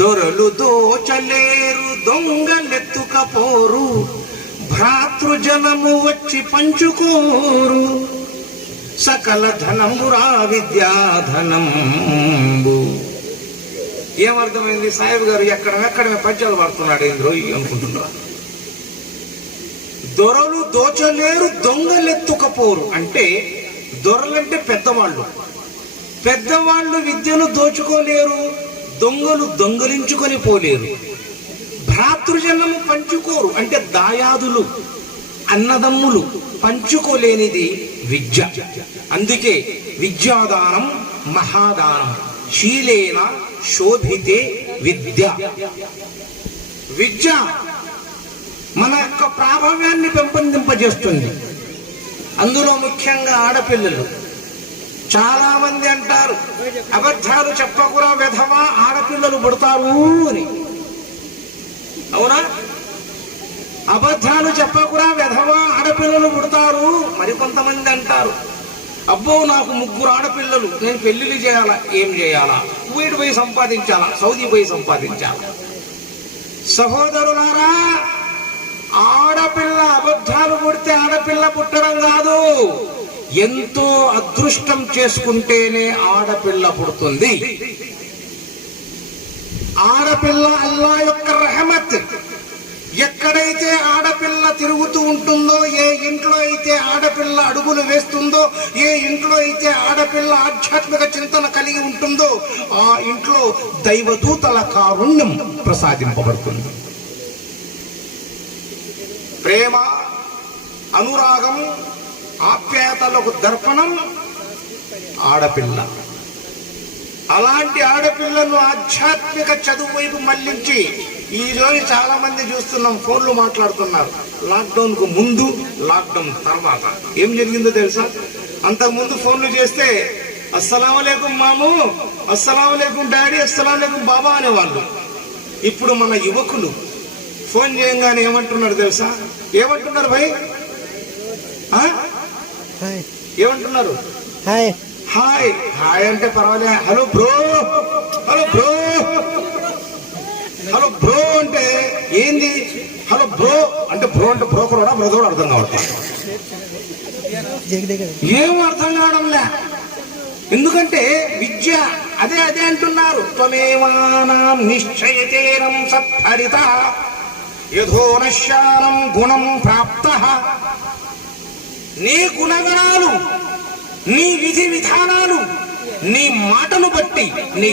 దొరలు దోచలేరు దొంగలెత్తుకపోరు, భ్రాతృజనము వచ్చి పంచుకోరు, సకల ధనమురా విద్యాధనంబు. ఏమర్థమైంది? సాహెబ్ గారు ఎక్కడమే పద్యాలు పడుతున్నాడు ఏంద్రో అనుకుంటున్నా. దొరలు దోచలేరు దొంగలెత్తుకపోరు అంటే దొరలంటే పెద్దవాళ్ళు, పెద్దవాళ్ళు విద్యను దోచుకోలేరు, దొంగలు దొంగలించుకొని పోలేరు. భ్రాతృజనము పంచుకోరు అంటే దాయాదులు అన్నదమ్ములు పంచుకోలేనిది విద్య. అందుకే విద్యాదానం మహాదానం, శీలేన శోభితే విద్య. విద్య మన యొక్క ప్రాభవ్యాన్ని పెంపొందింపజేస్తుంది. అందులో ముఖ్యంగా ఆడపిల్లలు. చాలా మంది అంటారు అబద్ధాలు చెప్పకురా వెధవా, ఆడపిల్లలు పుడతారు అని. అవునా? అబద్ధాలు చెప్పకురా వెధవా, ఆడపిల్లలు పుడతారు. మరికొంతమంది అంటారు అబ్బో నాకు 3 ఆడపిల్లలు, నేను పెళ్లిళ్ళు చేయాలా? ఏం చేయాలా? కువైట్ పోయి సంపాదించాలా? సౌదీ పోయి సంపాదించాలా? సహోదరులారా, ఆడపిల్ల అబద్ధాలు పుడితే ఆడపిల్ల పుట్టడం కాదు, ఎంతో అదృష్టం చేసుకుంటేనే ఆడపిల్ల పుడుతుంది. ఆడపిల్ల అల్లా యొక్క రహమత్. ఎక్కడైతే ఆడపిల్ల తిరుగుతూ ఉంటుందో, ఏ ఇంట్లో అయితే ఆడపిల్ల అడుగులు వేస్తుందో, ఏ ఇంట్లో అయితే ఆడపిల్ల ఆధ్యాత్మిక చింతన కలిగి ఉంటుందో, ఆ ఇంట్లో దైవదూతల కారుణ్యం ప్రసాదింపబడుతుంది. ప్రేమ, అనురాగం, ఆప్యాయతలకు దర్పణం ఆడపిల్ల. అలాంటి ఆడపిల్లను ఆధ్యాత్మిక చదువు వైపు మళ్లించి ఈ రోజు చాలా మంది చూస్తున్నాం, ఫోన్లు మాట్లాడుతున్నారు. లాక్డౌన్ కు ముందు, లాక్డౌన్ తర్వాత ఏం జరిగిందో తెలుసా? అంతకుముందు ఫోన్లు చేస్తే అస్సలాములేకుం మాము, అస్సలాములేకుం డాడీ, అస్సలాములేకుం బాబా అనేవాళ్ళు. ఇప్పుడు మన యువకులు ఫోన్ చేయంగానే ఏమంటున్నారు తెలుసా? ఏమంటున్నారు భయ్? ఏమంటున్నారు? హాయ్ హాయ్ హాయ్ అంటే పర్వాలే. Hello bro, hello bro, hello bro అంటే ఏంది? హలో బ్రో అంటే బ్రో అంటే బ్రోకరోడా బ్రదోడు అర్థం కావట్లేదు. ఏం అర్థం కావడంలే. ఎందుకంటే విద్య అదే అంటున్నారు. త్వమేవానాం నిశ్చయతేరం సత్ఫలిత యథోనశ్యానం గుణం ప్రాప్తః. నీ గుణగణాలు, నీ విధి విధానాలు, నీ మాటను బట్టి, నీ